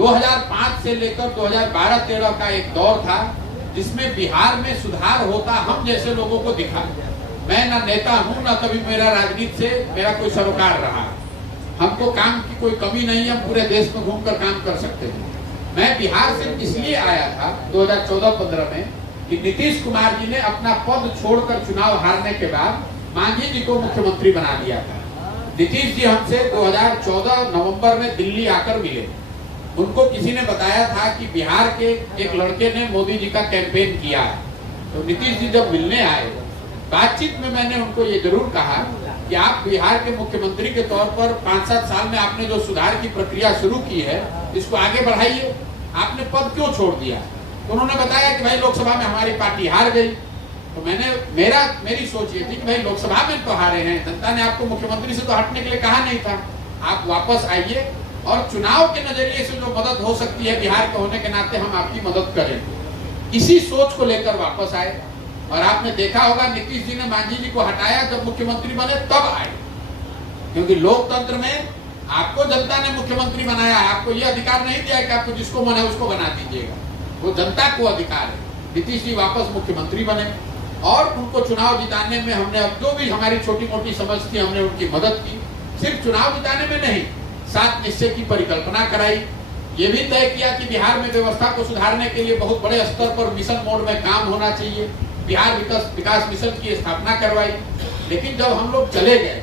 2005 से लेकर 2012-13 का एक दौर था जिसमें बिहार में सुधार होता हम जैसे लोगों को दिखा। मैं ना नेता हूं, ना कभी मेरा राजनीति से मेरा कोई सरोकार रहा। हमको काम की कोई कमी नहीं है, हम पूरे देश में घूमकर काम कर सकते हैं। मैं बिहार से इसलिए आया था 2014-15 में कि नीतीश कुमार जी ने अपना पद छोड़कर चुनाव हारने के बाद मांझी जी को मुख्यमंत्री बना दिया था। नीतीश जी हमसे 2014 नवंबर में दिल्ली आकर मिले। उनको किसी ने बताया था कि बिहार के एक लड़के ने मोदी जी का कैंपेन किया है। तो नीतीश जी जब मिलने आए, बातचीत में मैंने उनको ये जरूर कहा कि आप बिहार के मुख्यमंत्री के तौर पर 5-7 साल में आपने जो सुधार की प्रक्रिया शुरू की है इसको आगे बढ़ाइए, आपने पद क्यों छोड़ दिया? तो उन्होंने बताया कि भाई लोकसभा में हमारी पार्टी हार गई। तो मेरी सोच ये थी कि भाई लोकसभा में तो हारे हैं, जनता ने आपको मुख्यमंत्री से तो हटने के लिए कहा नहीं था, आप वापस आइए और चुनाव के नजरिए से जो मदद हो सकती है बिहार के होने के नाते हम आपकी मदद करेंगे। इसी सोच को लेकर वापस आए और आपने देखा होगा नीतीश जी ने मांझी जी को हटाया जब मुख्यमंत्री बने तब आए, क्योंकि लोकतंत्र में आपको जनता ने मुख्यमंत्री बनाया है, आपको ये अधिकार नहीं दिया कि आपको जिसको मन है उसको बना दीजिएगा, वो जनता को अधिकार है। नीतीश जी वापस मुख्यमंत्री बने और उनको चुनाव जिताने में हमने अब जो भी हमारी छोटी मोटी समझ थी हमने उनकी मदद की। सिर्फ चुनाव जिताने में नहीं, 7 निश्चय की परिकल्पना कराई, ये भी तय किया कि बिहार में व्यवस्था को सुधारने के लिए बहुत बड़े स्तर पर मिशन मोड में काम होना चाहिए, बिहार विकास मिशन की स्थापना करवाई। लेकिन जब हम लोग चले गए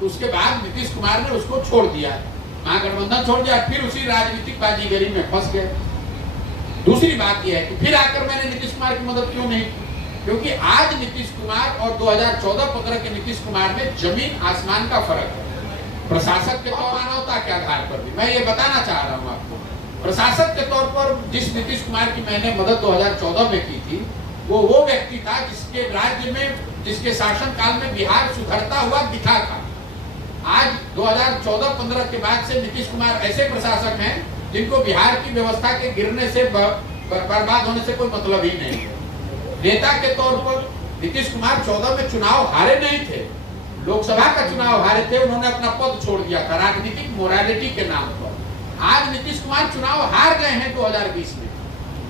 तो उसके बाद नीतीश कुमार ने उसको छोड़ दिया, महागठबंधन छोड़ दिया, फिर उसी राजनीतिक बाजीगरी में फंस गए। दूसरी बात यह है कि फिर आकर मैंने नीतीश कुमार की मदद क्यों नहीं की, क्योंकि आज नीतीश कुमार और 2014-15 के नीतीश कुमार में जमीन आसमान का फर्क है। प्रशासक के तौर पर मानवता के आधार पर भी मैं ये बताना चाह रहा हूँ आपको, प्रशासक के तौर पर जिस नीतीश कुमार की मैंने मदद 2014 में की थी वो व्यक्ति था जिसके राज्य में, जिसके शासन काल में बिहार सुधरता हुआ दिखा था। आज 2014-15 के बाद से नीतीश कुमार ऐसे प्रशासक हैं जिनको बिहार की व्यवस्था के गिरने से बर्बाद होने से कोई मतलब ही नहीं है। नेता के तौर पर नीतीश कुमार 14 में चुनाव हारे नहीं थे, लोकसभा का चुनाव हारे थे, उन्होंने अपना पद छोड़ दिया था राजनीतिक मोरालिटी के नाम पर। आज नीतीश कुमार चुनाव हार गए हैं 2020 में,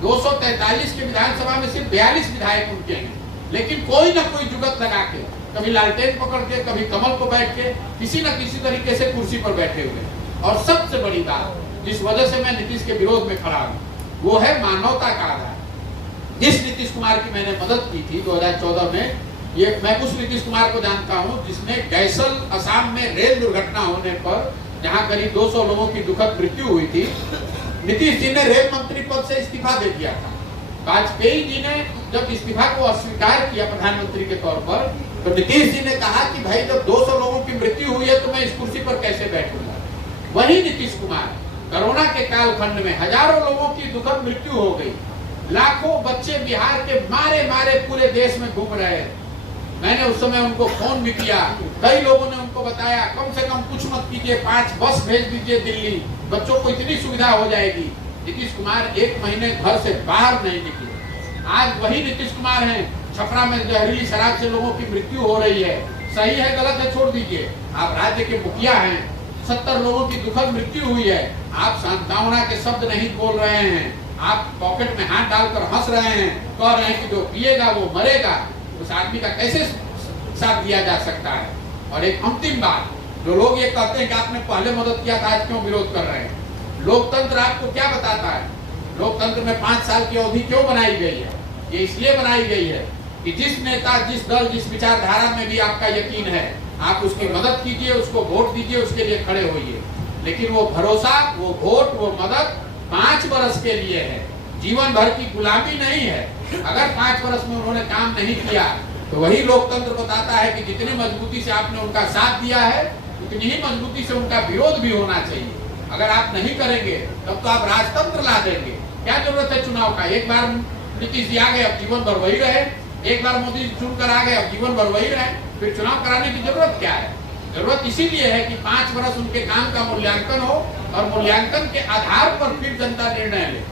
243 के विधानसभा में सिर्फ 42 विधायक उनके हैं, लेकिन कोई ना कोई जुगत लगा के, कभी लालटेन पकड़ के, कभी कमल को बैठ के, किसी न किसी तरीके से कुर्सी पर बैठे हुए। और सबसे बड़ी बात जिस वजह से मैं नीतीश के विरोध में खड़ा हूँ वो है मानवता का आधार। जिस नीतीश कुमार की मैंने मदद की थी 2014 में, ये मैं उस नीतीश कुमार को जानता हूं जिसने गैसल असम में रेल दुर्घटना होने पर जहां करीब 200 लोगों की दुखद मृत्यु हुई थी, नीतीश जी ने रेल मंत्री पद से इस्तीफा दे दिया था। वाजपेयी जी ने जब इस्तीफा को अस्वीकार किया प्रधानमंत्री के तौर पर, तो नीतीश जी ने कहा कि भाई जब 200 लोगों की मृत्यु हुई है तो मैं इस कुर्सी पर कैसे बैठूंगा। वही नीतीश कुमार कोरोना के कालखंड में हजारों लोगों की दुखद मृत्यु हो गई, लाखों बच्चे बिहार के मारे मारे पूरे देश में घूम रहे हैं। मैंने उस समय उनको फोन भी किया, कई लोगों ने उनको बताया कम से कम कुछ मत कीजिए, 5 बस भेज दीजिए दिल्ली, बच्चों को इतनी सुविधा हो जाएगी। नीतीश कुमार 1 महीने घर से बाहर नहीं निकले। आज वही नीतीश कुमार हैं, छपरा में जहरीली शराब से लोगों की मृत्यु हो रही है। सही है गलत है छोड़ दीजिए, आप राज्य के मुखिया हैं, 70 लोगों की दुखद मृत्यु हुई है, आप सांत्वना के शब्द नहीं बोल रहे हैं, आप पॉकेट में हाथ डालकर हंस रहे हैं, कह रहे हैं कि जो पिएगा वो मरेगा। उस आदमी का कैसे साथ दिया जा सकता है? और एक अंतिम बात, जो लोग ये कहते हैं कि आपने पहले मदद किया था आज क्यों विरोध कर रहे हैं, लोकतंत्र आपको क्या बताता है? लोकतंत्र में 5 साल की अवधि क्यों बनाई गई है? ये इसलिए बनाई गई है कि जिस नेता, जिस दल, जिस विचारधारा में भी आपका यकीन है, आप उसकी मदद कीजिए, उसको वोट दीजिए, उसके लिए खड़े होइए। लेकिन वो भरोसा, वो वोट, वो मदद 5 वर्ष के लिए है, जीवन भर की गुलामी नहीं है। अगर 5 वर्ष में उन्होंने काम नहीं किया तो वही लोकतंत्र बताता है कि जितनी मजबूती से आपने उनका साथ दिया है उतनी ही मजबूती से उनका विरोध भी होना चाहिए। अगर आप नहीं करेंगे तब तो आप राजतंत्र ला देंगे। क्या जरूरत है चुनाव का? एक बार नीतीश जी आ गए, अब जीवन भर वही रहे, एक बार मोदी जी चुनकर आ गए, अब जीवन भर वही रहे, फिर चुनाव कराने की जरूरत क्या है? जरूरत इसीलिए है कि 5 वर्ष उनके काम का मूल्यांकन हो और मूल्यांकन के आधार पर फिर जनता निर्णय ले।